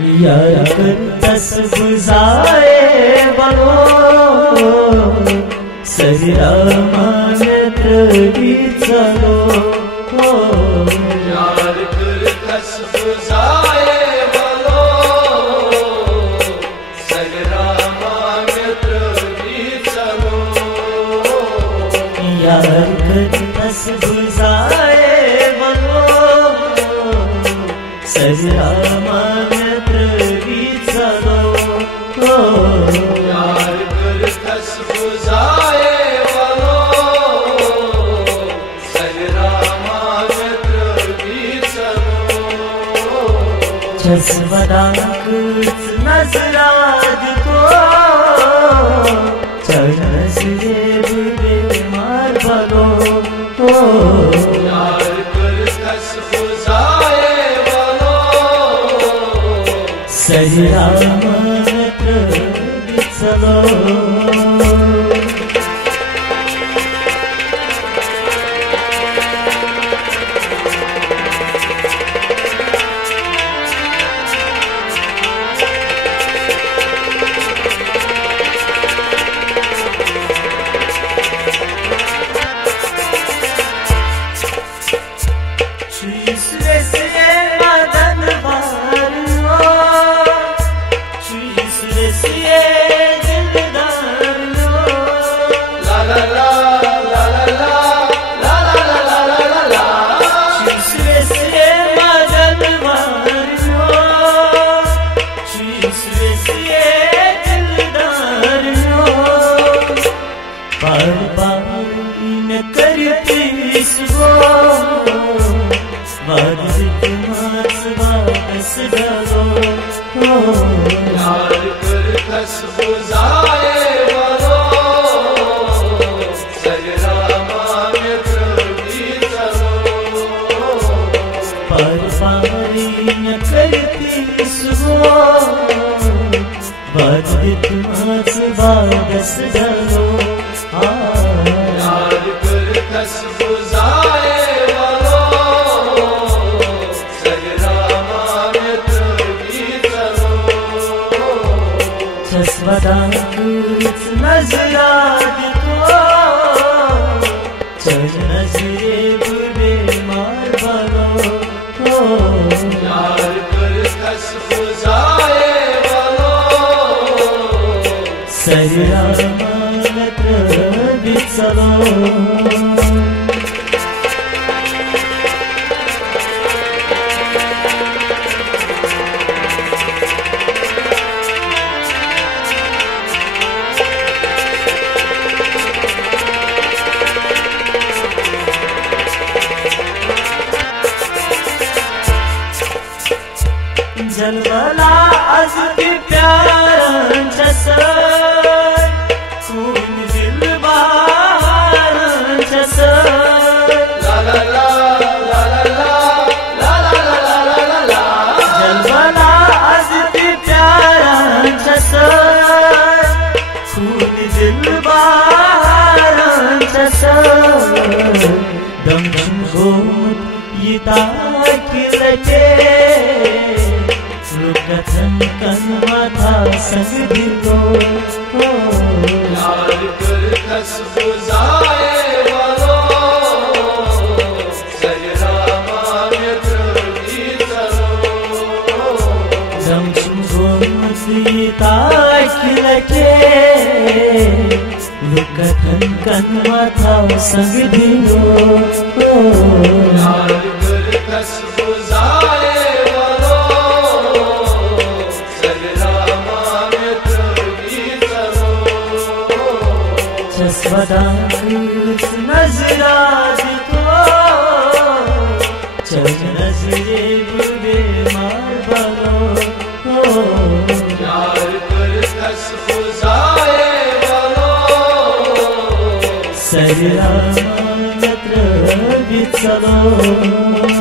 यार कर दस बुझाए बनो सजरा मानत्र भी चलो यार कर दस बुझाए बनो सजरा मानत्र भी चलो यार कर दस बुझाए बनो सजरा यार कर दस बुझाए बनो सजरा मानत्र भी चलो जसवदा कुछ नजराज को चढ़ से बीमार बनो यार कर दस बुझाए बनो सजरा मानत्र भी चलो यार कर दस बुझाए बनो सजरा मानत्र भी चलो पर पारी न करती सुबो बाधित मास बादस डरो यार कर दस बुझाए बनो सजरा मानत्र भी चलो जसवदा कुछ नजराज को चढ़ नजरे बीमार बनो यार कर दस बुझाए बनो सजरा मानत्र भी चलो जलवला अजब प्यार जस खून दिल बार जस ला ला ला ला ला ला ला जलवला अजब प्यार जस खून दिल बार जस दम घोट यिता किलते कथन कनवा था संग दिलो यार कर दस बुझाए बनो सजरा मानत्र भी चलो जम सीता खिलके कथन कनवा था संग दिलो यार कर दस बुझाए बनो जसवदा कुछ नजराज को चढ़ नजरे बीमार बनो यार कर दस बुझाए बनो सजरा मानत्र भी चलो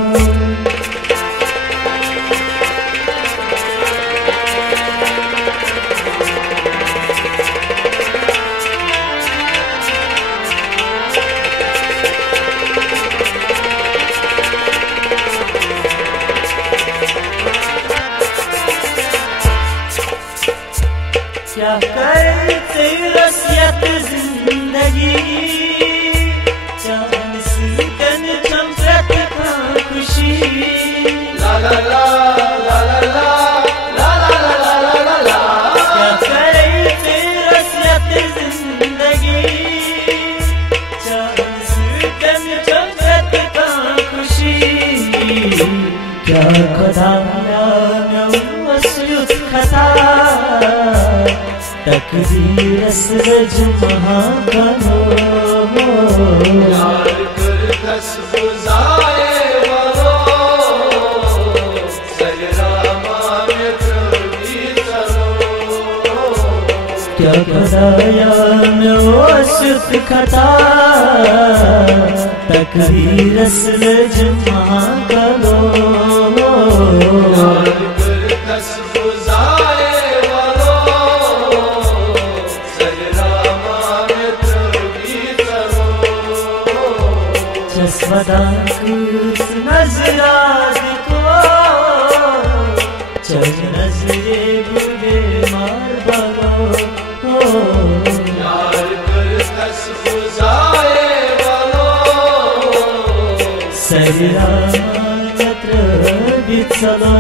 क्या करते रसियत जिंदगी चांद सूतन चमकत का खुशी ला ला ला ला ला ला ला ला ला ला ला। क्या करते रसियत जिंदगी चांद सूतन चमकत का खुशी क्या खुदा खता तकदीर सज महागनो यार कर दस बुझाए वालो सजरामा मित्र भी चलो क्या खुदाया वसुत खता तकदीर सज महागनो यार कर दस बुझाए वालो सजरामा मित्र भी चलो जसवदा कुछ नजराज को चल नजरे बुरे मार बलो यार कर दस बुझाए वालो सजरामा मित्र भी चलो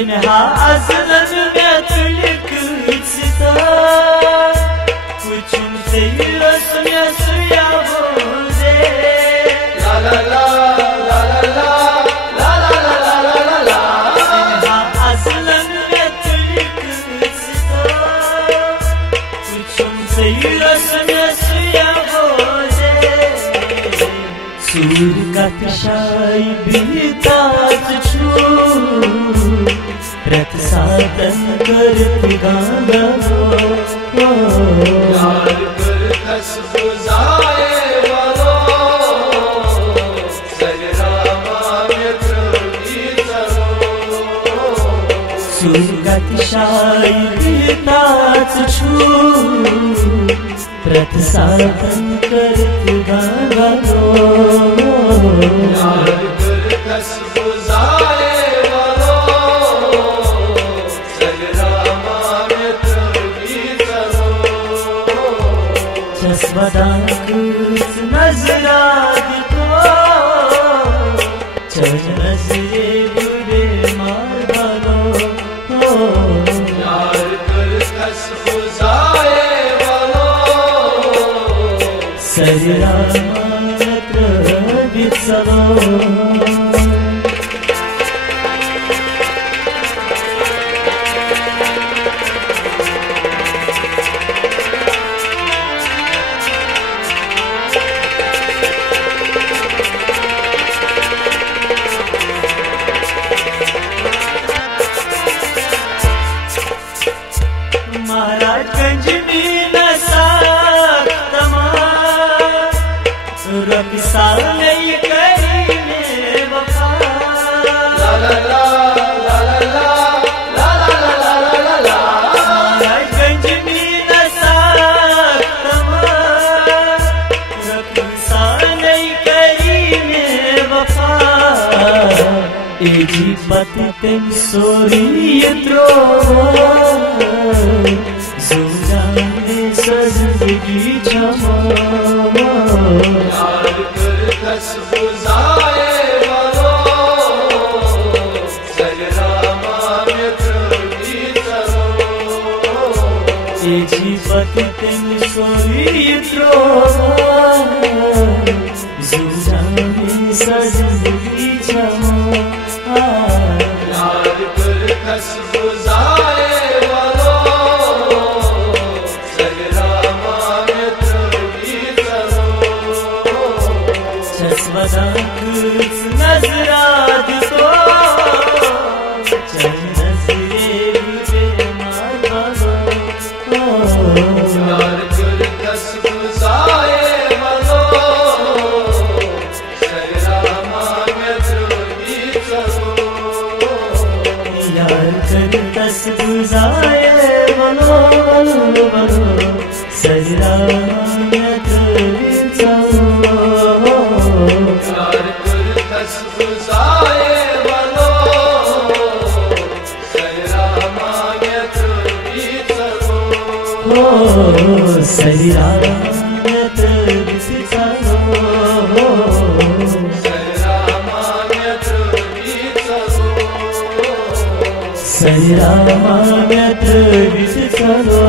इन्हा अज़लन में तुलिक इच्छता कुछुम से रस्म सुया बोले ला ला ला ला ला ला ला ला ला ला ला ला। इन्हा अज़लन में तुलिक इच्छता कुछुम से रस्म सुया बोले सूर का तशाई बीता छू रथ साधन करत गाना यार कर दस बुझाए वालो सजरामा मित्र भी चलो सुगत शाही नाच छू रथ साधन करत गाना यार कर दस बुझाए वालो सजरामा मित्र भी चलो जसवदा कुछ नजराज को चल नजरे बुरे मार बलो यार कर दस बुझाए वालो सजरामा मित्र भी चलो महाराजगंज में नशा तमाम रक्षा नहीं करी में वफा ला ला ला ला ला ला ला ला ला ला ला। महाराजगंज में नशा तमाम रक्षा नहीं करी में वफा एजी पति तेम सोरी त्रो सुजाने सजगी क्षमा यार कर दस बुझाए वालो सजरामा मित्र भी चलो एजी पति तेम सोरी त्रो सुजाने सजगी क्षमा यार कर दस बुझाए वालो सजरामा मित्र भी चलो जसवदा कुछ नजराज को चल नजरे बुरे मार बलो यार कर दस बुझाए वालो सजरामा मित्र रस बुझाए बनो बनो बनो सजरायत यार कुर्तस बुझाए बनो सजरायत सजरायत सजरायत विच चलो